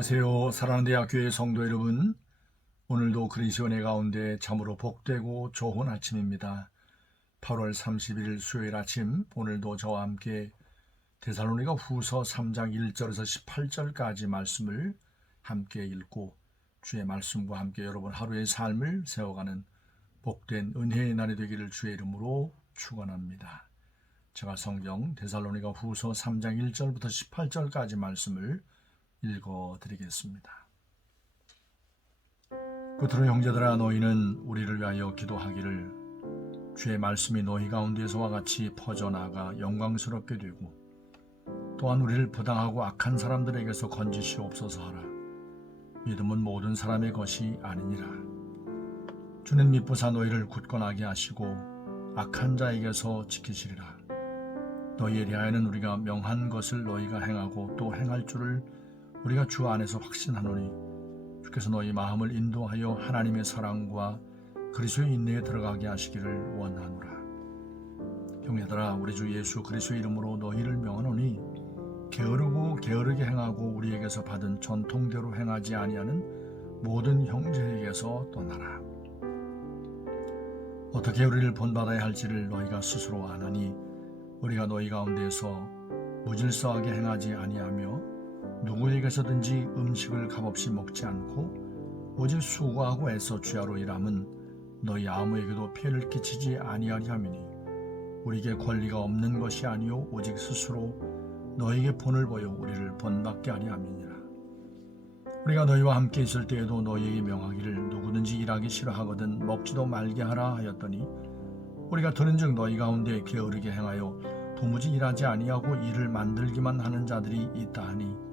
안녕하세요. 사랑하는 대학교의 성도 여러분, 오늘도 그리스도 은혜 가운데 참으로 복되고 좋은 아침입니다. 8월 31일 수요일 아침, 오늘도 저와 함께 데살로니가 후서 3장 1절에서 18절까지 말씀을 함께 읽고 주의 말씀과 함께 여러분 하루의 삶을 세워가는 복된 은혜의 날이 되기를 주의 이름으로 축원합니다. 제가 성경 데살로니가 후서 3장 1절부터 18절까지 말씀을 읽어드리겠습니다. 끝으로 형제들아, 너희는 우리를 위하여 기도하기를, 주의 말씀이 너희 가운데서와 같이 퍼져나가 영광스럽게 되고 또한 우리를 부당하고 악한 사람들에게서 건지시옵소서 하라. 믿음은 모든 사람의 것이 아니니라. 주는 미쁘사 너희를 굳건하게 하시고 악한 자에게서 지키시리라. 너희에 대하여는 우리가 명한 것을 너희가 행하고 또 행할 줄을 우리가 주 안에서 확신하노니, 주께서 너희 마음을 인도하여 하나님의 사랑과 그리스도의 인내에 들어가게 하시기를 원하노라. 형제들아, 우리 주 예수 그리스도의 이름으로 너희를 명하노니, 게으르고 게으르게 행하고 우리에게서 받은 전통대로 행하지 아니하는 모든 형제에게서 떠나라. 어떻게 우리를 본받아야 할지를 너희가 스스로 아나니, 우리가 너희 가운데에서 무질서하게 행하지 아니하며 누구에게서든지 음식을 값없이 먹지 않고 오직 수고하고 애써 주야로 일함은 너희 아무에게도 폐를 끼치지 아니하리 함이니, 우리에게 권리가 없는 것이 아니요 오직 스스로 너희에게 본을 보여 우리를 본받게 하리 함이니라. 우리가 너희와 함께 있을 때에도 너희에게 명하기를, 누구든지 일하기 싫어하거든 먹지도 말게 하라 하였더니, 우리가 들은즉 너희 가운데 게으르게 행하여 도무지 일하지 아니하고 일을 만들기만 하는 자들이 있다 하니,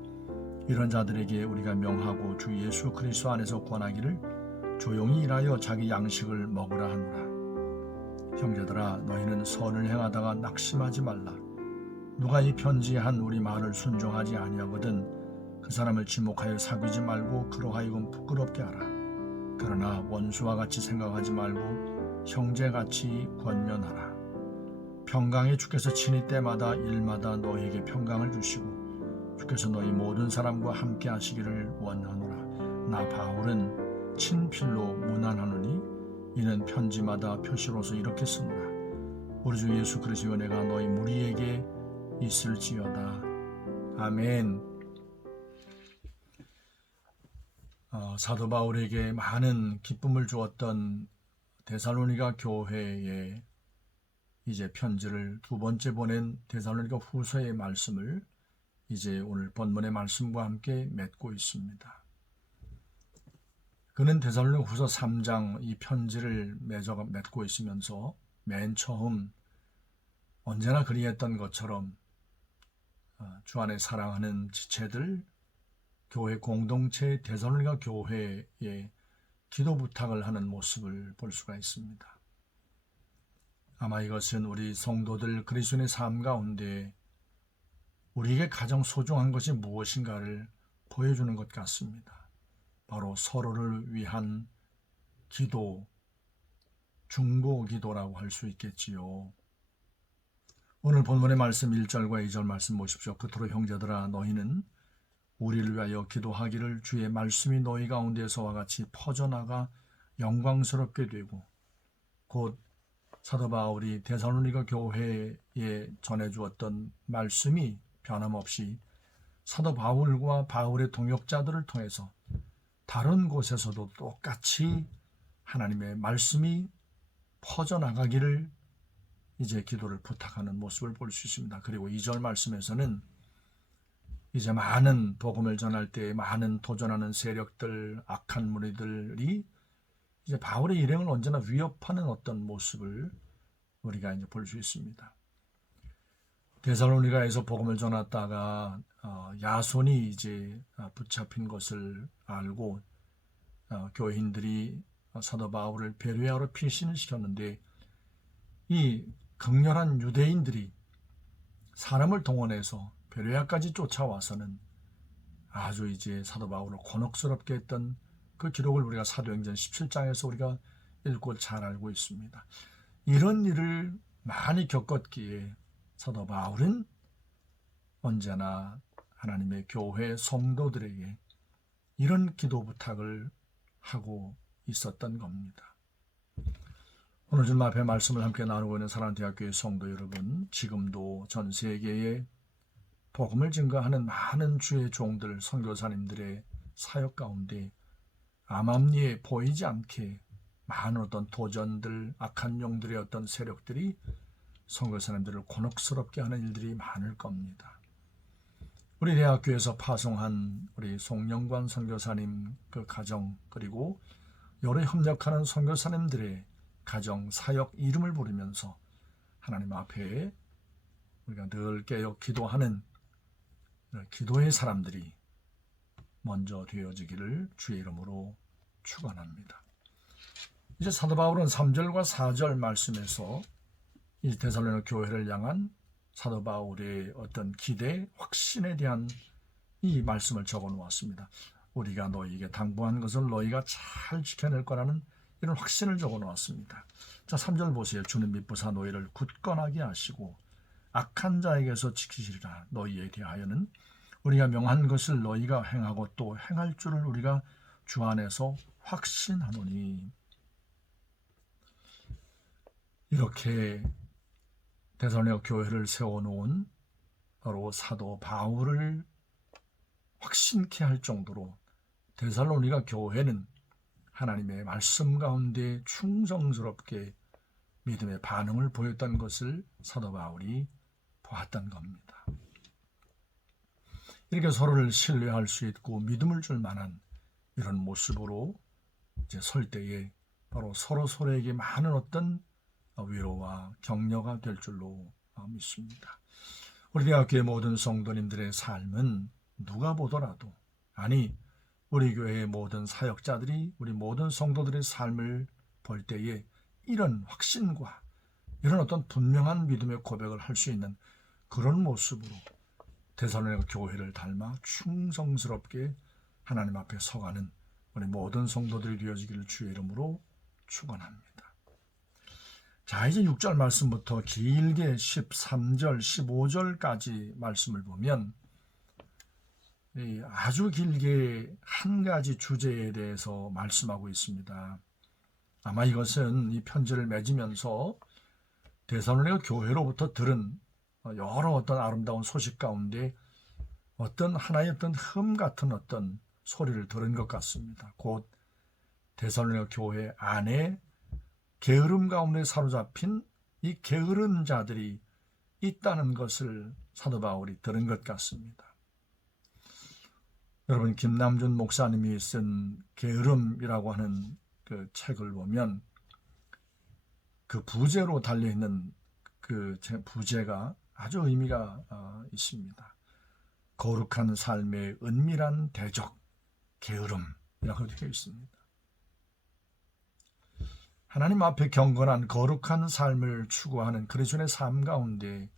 이런 자들에게 우리가 명하고 주 예수 그리스도 안에서 권하기를 조용히 일하여 자기 양식을 먹으라 하노라. 형제들아, 너희는 선을 행하다가 낙심하지 말라. 누가 이 편지한 우리 말을 순종하지 아니하거든 그 사람을 지목하여 사귀지 말고 그로 하여금 부끄럽게 하라. 그러나 원수와 같이 생각하지 말고 형제같이 권면하라. 평강의 주께서 친히 때마다 일마다 너희에게 평강을 주시고 주께서 너희 모든 사람과 함께 하시기를 원하노라. 나 바울은 친필로 문안하노니, 이는 편지마다 표시로서 이렇게 쓰노라. 우리 주 예수 그리스도의 은혜가 너희 무리에게 있을지어다. 아멘. 사도 바울에게 많은 기쁨을 주었던 데살로니가 교회에 이제 편지를 두 번째 보낸 데살로니가 후서의 말씀을 이제 오늘 본문의 말씀과 함께 맺고 있습니다. 그는 데살로니가 후서 3장 이 편지를 맺고 있으면서 맨 처음 언제나 그리했던 것처럼 주 안에 사랑하는 지체들, 교회 공동체 데살로니가 교회에 기도 부탁을 하는 모습을 볼 수가 있습니다. 아마 이것은 우리 성도들 그리스도인의 삶 가운데 우리에게 가장 소중한 것이 무엇인가를 보여주는 것 같습니다. 바로 서로를 위한 기도, 중보 기도라고 할 수 있겠지요. 오늘 본문의 말씀 1절과 2절 말씀 보십시오. 그토록 형제들아, 너희는 우리를 위하여 기도하기를, 주의 말씀이 너희 가운데서와 같이 퍼져나가 영광스럽게 되고, 곧 사도 바울이 데살로니가 교회에 전해주었던 말씀이 변함없이 사도 바울과 바울의 동역자들을 통해서 다른 곳에서도 똑같이 하나님의 말씀이 퍼져나가기를 이제 기도를 부탁하는 모습을 볼 수 있습니다. 그리고 2절 말씀에서는 이제 많은 복음을 전할 때 많은 도전하는 세력들, 악한 무리들이 이제 바울의 일행을 언제나 위협하는 어떤 모습을 우리가 이제 볼 수 있습니다. 데살로니가에서 복음을 전했다가 야손이 이제 붙잡힌 것을 알고 교인들이 사도 바울을 베레아로 피신을 시켰는데, 이 극렬한 유대인들이 사람을 동원해서 베레아까지 쫓아와서는 아주 이제 사도 바울을 곤혹스럽게 했던 그 기록을 우리가 사도행전 17장에서 우리가 읽고 잘 알고 있습니다. 이런 일을 많이 겪었기에 사도 바울은 언제나 하나님의 교회 성도들에게 이런 기도 부탁을 하고 있었던 겁니다. 오늘 주님 앞에 말씀을 함께 나누고 있는 사랑대학교의 성도 여러분, 지금도 전 세계에 복음을 증거하는 많은 주의 종들, 선교사님들의 사역 가운데 암암리에 보이지 않게 많은 어떤 도전들, 악한 영들의 어떤 세력들이 선교사님들을 곤혹스럽게 하는 일들이 많을 겁니다. 우리 대학교에서 파송한 우리 송영관 선교사님 그 가정, 그리고 여러 협력하는 선교사님들의 가정, 사역 이름을 부르면서 하나님 앞에 우리가 늘 깨어 기도하는 기도의 사람들이 먼저 되어지기를 주의 이름으로 축원합니다. 이제 사도 바울은 3절과 4절 말씀에서 이 데살로니가 교회를 향한 사도 바울의 어떤 기대, 확신에 대한 이 말씀을 적어 놓았습니다. 우리가 너희에게 당부한 것을 너희가 잘 지켜낼 거라는 이런 확신을 적어 놓았습니다. 자, 3절 보세요. 주는 믿부사 너희를 굳건하게 하시고 악한 자에게서 지키시리라. 너희에 대하여는 우리가 명한 것을 너희가 행하고 또 행할 줄을 우리가 주 안에서 확신하노니. 이렇게 데살로니가 교회를 세워놓은 바로 사도 바울을 확신케 할 정도로 데살로니가 교회는 하나님의 말씀 가운데 충성스럽게 믿음의 반응을 보였던 것을 사도 바울이 보았던 겁니다. 이렇게 서로를 신뢰할 수 있고 믿음을 줄 만한 이런 모습으로 이제 설 때에 바로 서로에게 많은 어떤 위로와 격려가 될 줄로 믿습니다. 우리 대학교의 모든 성도님들의 삶은 누가 보더라도, 아니 우리 교회의 모든 사역자들이 우리 모든 성도들의 삶을 볼 때에 이런 확신과 이런 어떤 분명한 믿음의 고백을 할 수 있는 그런 모습으로 데살로니가 교회를 닮아 충성스럽게 하나님 앞에 서가는 우리 모든 성도들이 되어지기를 주의 이름으로 축원합니다. 자, 이제 6절 말씀부터 길게 13절, 15절까지 말씀을 보면 아주 길게 한 가지 주제에 대해서 말씀하고 있습니다. 아마 이것은 이 편지를 맺으면서 데살로니가 교회로부터 들은 여러 어떤 아름다운 소식 가운데 어떤 하나의 어떤 흠 같은 어떤 소리를 들은 것 같습니다. 곧 데살로니가 교회 안에 게으름 가운데 사로잡힌 이 게으른 자들이 있다는 것을 사도 바울이 들은 것 같습니다. 여러분, 김남준 목사님이 쓴 게으름이라고 하는 그 책을 보면 그 부제로 달려있는 그 부제가 아주 의미가 있습니다. 거룩한 삶의 은밀한 대적, 게으름이라고 되어 있습니다. 하나님 앞에 경건한 거룩한 삶을 추구하는 그리스도인의 삶 가운데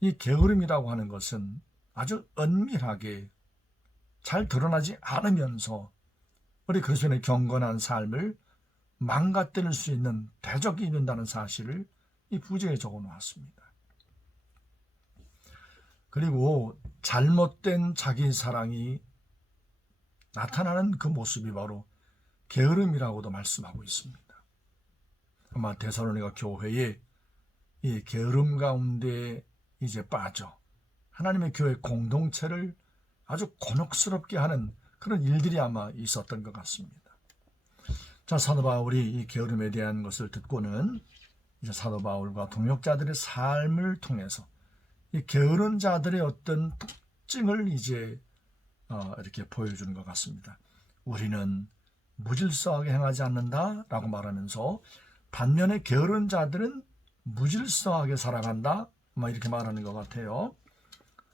이 게으름이라고 하는 것은 아주 은밀하게 잘 드러나지 않으면서 우리 그리스도인의 경건한 삶을 망가뜨릴 수 있는 대적이 있는다는 사실을 이 부제에 적어 놓았습니다. 그리고 잘못된 자기 사랑이 나타나는 그 모습이 바로 게으름이라고도 말씀하고 있습니다. 아마 데살로니가 교회의 이 게으름 가운데 이제 빠져 하나님의 교회 공동체를 아주 곤혹스럽게 하는 그런 일들이 아마 있었던 것 같습니다. 자, 사도 바울이 이 게으름에 대한 것을 듣고는 이제 사도 바울과 동역자들의 삶을 통해서 이 게으른 자들의 어떤 특징을 이제 이렇게 보여주는 것 같습니다. 우리는 무질서하게 행하지 않는다라고 말하면서 반면에 게으른 자들은 무질서하게 살아간다, 이렇게 말하는 것 같아요.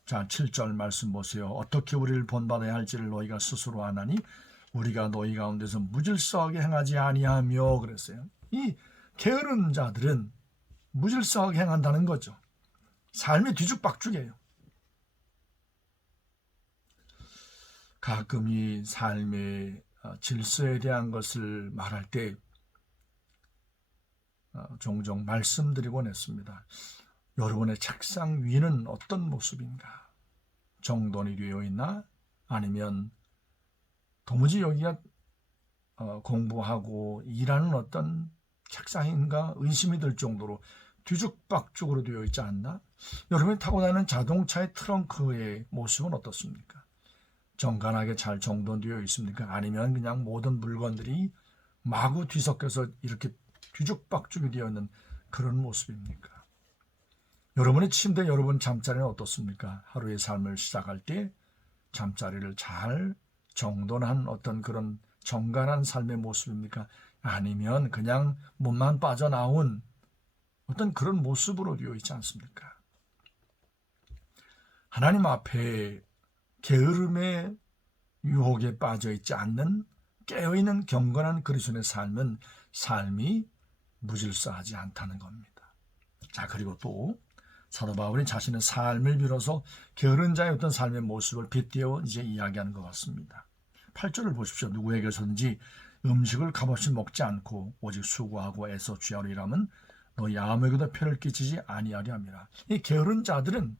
자, 7절 말씀 보세요. 어떻게 우리를 본받아야 할지를 너희가 스스로 아나니 우리가 너희 가운데서 무질서하게 행하지 아니하며 그랬어요. 이 게으른 자들은 무질서하게 행한다는 거죠. 삶이 뒤죽박죽이에요. 가끔 이 삶의 질서에 대한 것을 말할 때 종종 말씀드리곤 했습니다. 여러분의 책상 위는 어떤 모습인가? 정돈이 되어 있나? 아니면 도무지 여기가 공부하고 일하는 어떤 책상인가 의심이 들 정도로 뒤죽박죽으로 되어 있지 않나? 여러분이 타고 다니는 자동차의 트렁크의 모습은 어떻습니까? 정갈하게 잘 정돈되어 있습니까? 아니면 그냥 모든 물건들이 마구 뒤섞여서 이렇게 뒤죽박죽이 되어 있는 그런 모습입니까? 여러분의 침대, 여러분 잠자리는 어떻습니까? 하루의 삶을 시작할 때 잠자리를 잘 정돈한 어떤 그런 정갈한 삶의 모습입니까? 아니면 그냥 몸만 빠져나온 어떤 그런 모습으로 되어 있지 않습니까? 하나님 앞에 게으름의 유혹에 빠져 있지 않는 깨어있는 경건한 그리스도인의 삶은 삶이 무질서하지 않다는 겁니다. 자, 그리고 또 사도 바울이 자신의 삶을 빌어서 게으른 자의 어떤 삶의 모습을 빗대어 이제 이야기하는 것 같습니다. 8절을 보십시오. 누구에게서든지 음식을 값없이 먹지 않고 오직 수고하고 애써 취하려 일하면 너희 아무에게도 폐를 끼치지 아니하려 함이라. 이 게으른 자들은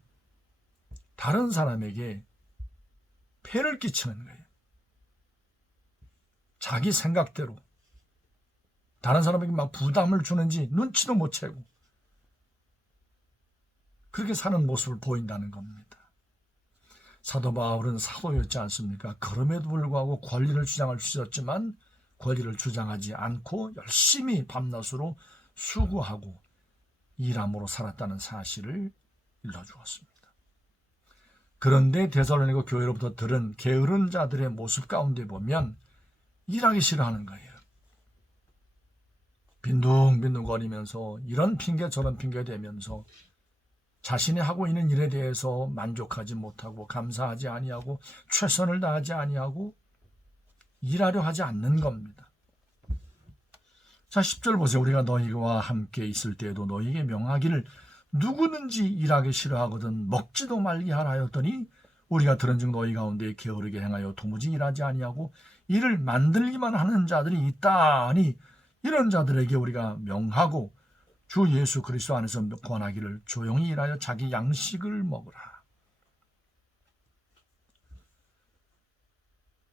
다른 사람에게 폐를 끼치는 거예요. 자기 생각대로 다른 사람에게 막 부담을 주는지 눈치도 못 채고 그렇게 사는 모습을 보인다는 겁니다. 사도 바울은 사도였지 않습니까? 그럼에도 불구하고 권리를 주장할 수 있었지만 권리를 주장하지 않고 열심히 밤낮으로 수고하고 일함으로 살았다는 사실을 일러주었습니다. 그런데 데살로니가 교회로부터 들은 게으른 자들의 모습 가운데 보면 일하기 싫어하는 거예요. 빈둥빈둥거리면서 이런 핑계 저런 핑계 대면서 자신이 하고 있는 일에 대해서 만족하지 못하고 감사하지 아니하고 최선을 다하지 아니하고 일하려 하지 않는 겁니다. 자, 10절 보세요. 우리가 너희와 함께 있을 때에도 너희에게 명하기를 누구든지 일하기 싫어하거든 먹지도 말게 하라 하였더니 우리가 들은즉 너희 가운데 게으르게 행하여 도무지 일하지 아니하고 일을 만들기만 하는 자들이 있다 하니 이런 자들에게 우리가 명하고 주 예수 그리스도 안에서 권하기를 조용히 일하여 자기 양식을 먹으라.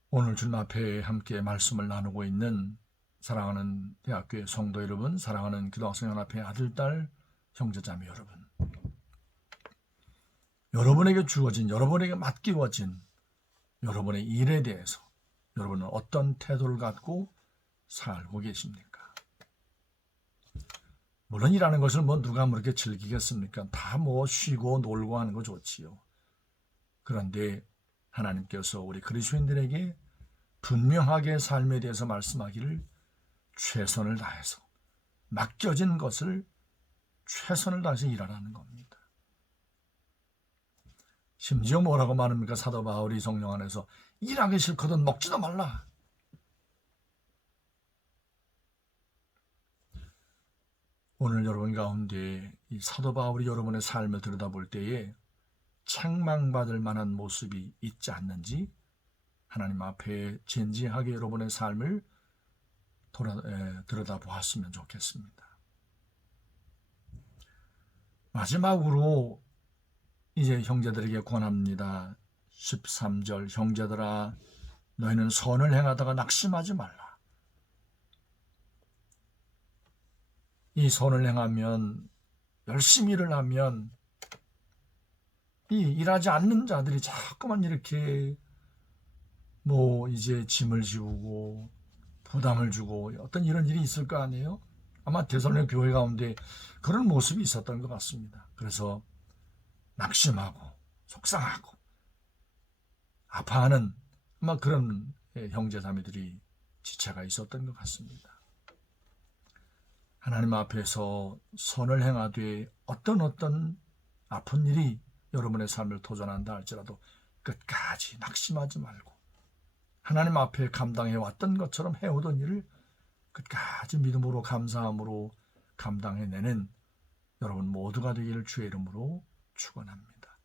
오늘 주님 앞에 함께 말씀을 나누고 있는 사랑하는 대학교의 성도 여러분, 사랑하는 기도학생 연합회 아들, 딸, 형제자매 여러분, 여러분에게 주어진, 여러분에게 맡기워진 여러분의 일에 대해서 여러분은 어떤 태도를 갖고 살고 계십니까? 물론 일하는 것을 누가 그렇게 즐기겠습니까? 다 쉬고 놀고 하는 거 좋지요. 그런데 하나님께서 우리 그리스도인들에게 분명하게 삶에 대해서 말씀하기를 최선을 다해서 맡겨진 것을 최선을 다해서 일하라는 겁니다. 심지어 뭐라고 말합니까? 사도 바울이 성령 안에서 일하기 싫거든 먹지도 말라. 오늘 여러분 가운데 이 사도 바울이 여러분의 삶을 들여다볼 때에 책망받을 만한 모습이 있지 않는지 하나님 앞에 진지하게 여러분의 삶을 들여다보았으면 좋겠습니다. 마지막으로 이제 형제들에게 권합니다. 13절 형제들아 너희는 선을 행하다가 낙심하지 말라. 이 선을 행하면 열심히 일을 하면 이 일하지 않는 자들이 자꾸만 이렇게 이제 짐을 지우고 부담을 주고 어떤 이런 일이 있을 거 아니에요? 아마 데살로니가 교회 가운데 그런 모습이 있었던 것 같습니다. 그래서 낙심하고 속상하고 아파하는 아마 그런 형제자매들이 지체가 있었던 것 같습니다. 하나님 앞에서 선을 행하되 어떤 아픈 일이 여러분의 삶을 도전한다 할지라도 끝까지 낙심하지 말고 하나님 앞에 감당해왔던 것처럼 해오던 일을 끝까지 믿음으로 감사함으로 감당해내는 여러분 모두가 되기를 주의 이름으로 축원합니다.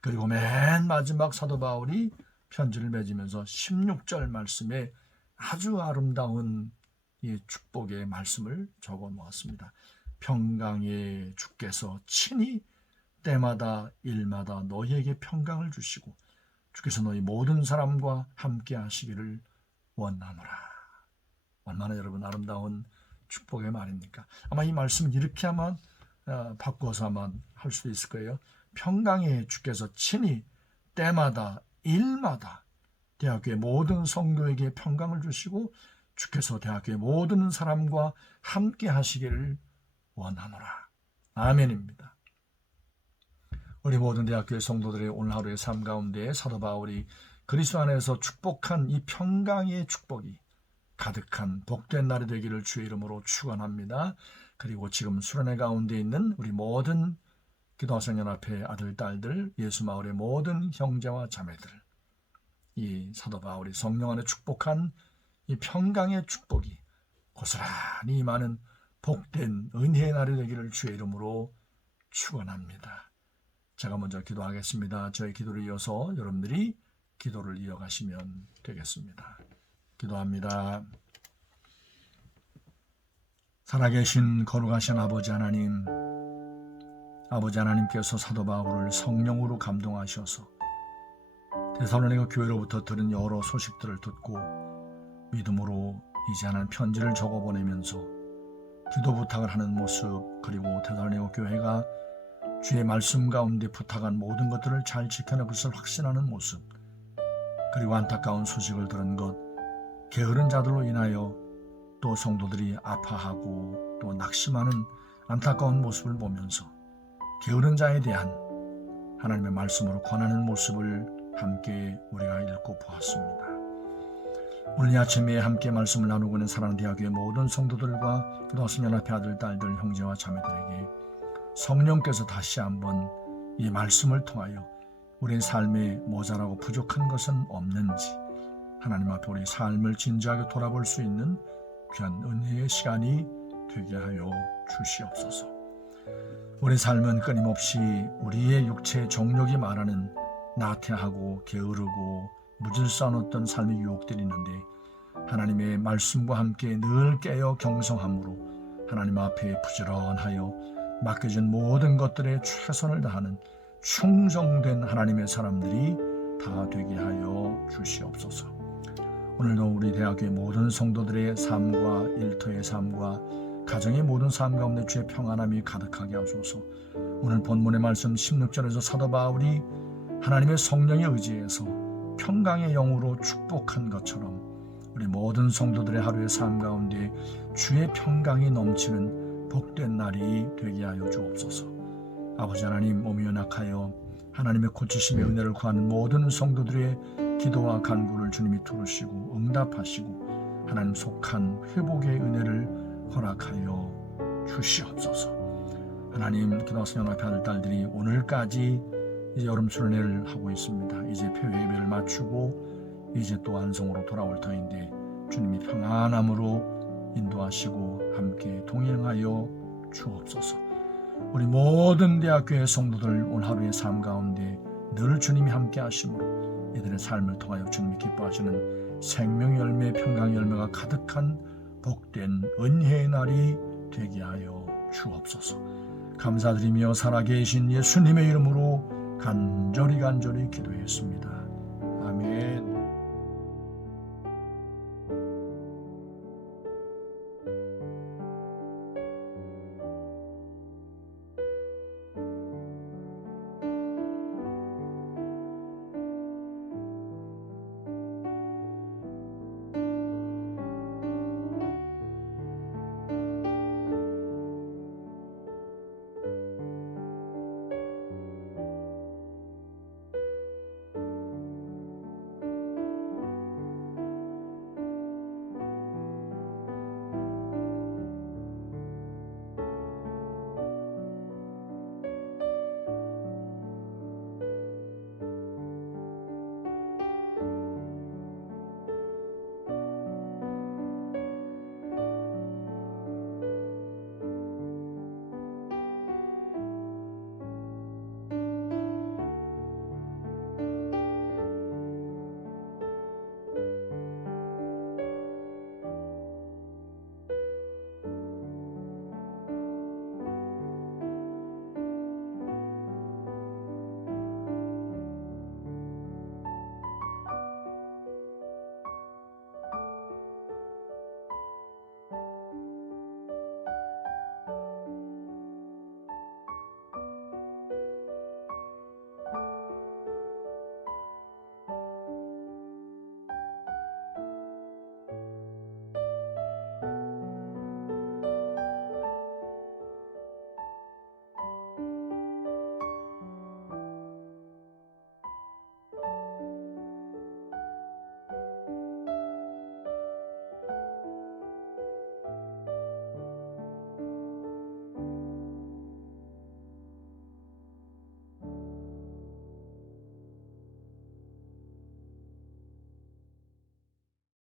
그리고 맨 마지막 사도 바울이 편지를 맺으면서 16절 말씀에 아주 아름다운 이 축복의 말씀을 적어 놓았습니다. 평강의 주께서 친히 때마다 일마다 너희에게 평강을 주시고 주께서 너희 모든 사람과 함께 하시기를 원하노라. 얼마나 여러분 아름다운 축복의 말입니까? 아마 이 말씀을 이렇게 아마 바꿔서 아마 할 수 있을 거예요. 평강의 주께서 친히 때마다 일마다 대학교의 모든 성도에게 평강을 주시고 주께서 대학교의 모든 사람과 함께 하시기를 원하노라. 아멘입니다. 우리 모든 대학교의 성도들의 오늘 하루의 삶 가운데 사도 바울이 그리스도 안에서 축복한 이 평강의 축복이 가득한 복된 날이 되기를 주의 이름으로 축원합니다. 그리고 지금 수련회 가운데 있는 우리 모든 기도학생연합회 아들, 딸들, 예수마을의 모든 형제와 자매들, 이 사도 바울이 성령 안에 축복한 이 평강의 축복이 고스란히 임하는 복된 은혜의 날이 되기를 주의 이름으로 축원합니다. 제가 먼저 기도하겠습니다. 저의 기도를 이어서 여러분들이 기도를 이어가시면 되겠습니다. 기도합니다. 살아계신 거룩하신 아버지 하나님, 아버지 하나님께서 사도 바울을 성령으로 감동하셔서 데살로니가 교회로부터 들은 여러 소식들을 듣고 믿음으로 이제 하나님 편지를 적어보내면서 기도 부탁을 하는 모습, 그리고 데살로니가 교회가 주의 말씀 가운데 부탁한 모든 것들을 잘 지켜낼 것을 확신하는 모습, 그리고 안타까운 소식을 들은 것, 게으른 자들로 인하여 또 성도들이 아파하고 또 낙심하는 안타까운 모습을 보면서 게으른 자에 대한 하나님의 말씀으로 권하는 모습을 함께 우리가 읽고 보았습니다. 오늘 이 아침에 함께 말씀을 나누고 있는 사랑하는 대학교의 모든 성도들과 기도학생연합회 아들, 딸들, 형제와 자매들에게 성령께서 다시 한번 이 말씀을 통하여 우리의 삶에 모자라고 부족한 것은 없는지 하나님 앞에 우리 삶을 진지하게 돌아볼 수 있는 귀한 은혜의 시간이 되게 하여 주시옵소서. 우리 삶은 끊임없이 우리의 육체의 정욕이 말하는 나태하고 게으르고 무질서한 어떤 삶의 유혹들이 있는데 하나님의 말씀과 함께 늘 깨어 경성함으로 하나님 앞에 부지런하여 맡겨진 모든 것들에 최선을 다하는 충성된 하나님의 사람들이 다 되게 하여 주시옵소서. 오늘도 우리 대학교의 모든 성도들의 삶과 일터의 삶과 가정의 모든 삶 가운데 주의 평안함이 가득하게 하소서. 오늘 본문의 말씀 16절에서 사도 바울이 하나님의 성령에 의지해서 평강의 영으로 축복한 것처럼 우리 모든 성도들의 하루의 삶 가운데 주의 평강이 넘치는 복된 날이 되게 하여 주옵소서. 아버지 하나님, 몸이 연약하여 하나님의 고치심의 은혜를 구하는 모든 성도들의 기도와 간구를 주님이 들으시고 응답하시고 하나님 속한 회복의 은혜를 허락하여 주시옵소서. 하나님, 기도학생연합회 아들, 딸들이 오늘까지 이제 여름 수련회를 하고 있습니다. 이제 폐회 예배를 마치고 이제 또 안성으로 돌아올 터인데 주님이 평안함으로 인도하시고 함께 동행하여 주옵소서. 우리 모든 대학교의 성도들 오늘 하루의 삶 가운데 늘 주님이 함께 하심으로 이들의 삶을 통하여 주님이 기뻐하시는 생명의 열매, 평강의 열매가 가득한 복된 은혜의 날이 되게 하여 주옵소서. 감사드리며 살아계신 예수님의 이름으로 간절히 기도했습니다. 아멘.